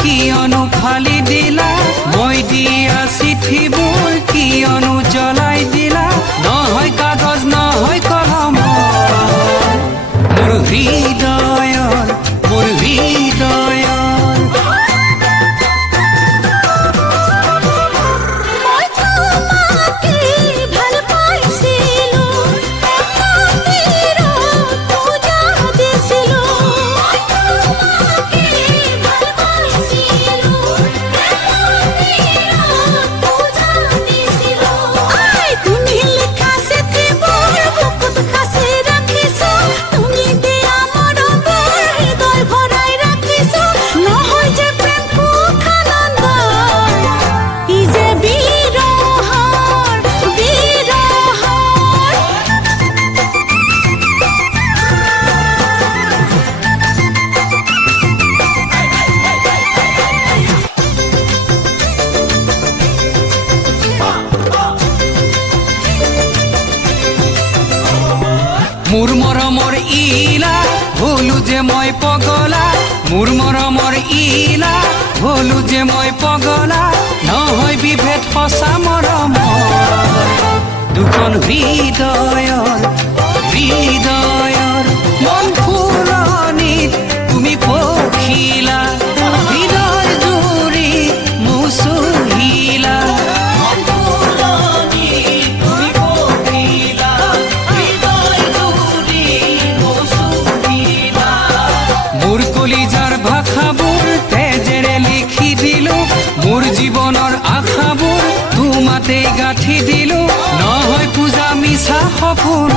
কিয়নো ফালি দিলা মই দিয়া চিঠিবোৰ কিয়নো জ্বলাই দিলা নহয় কাগজ নহয় কলম মোৰ হৃদয়ৰ মোৰ মৰমৰ ইলা হলো যে মই পগলা মোৰ মৰমৰ ইলা হলো যে মই পগলা নহয় বিভেদ সঁচা মৰমৰ দুখন হৃদয়ৰ মন ফুলনিত তুমি পখিলা হৃদয় জুৰি মুচুহিলা মোৰ কলিজাৰ ভাষাবোৰ তেজেৰে লিখি দিলো মোৰ জীৱনৰ আশাবোৰ তোমাতে গাঁঠি দিলো নহয় পূজা মিছা সপোন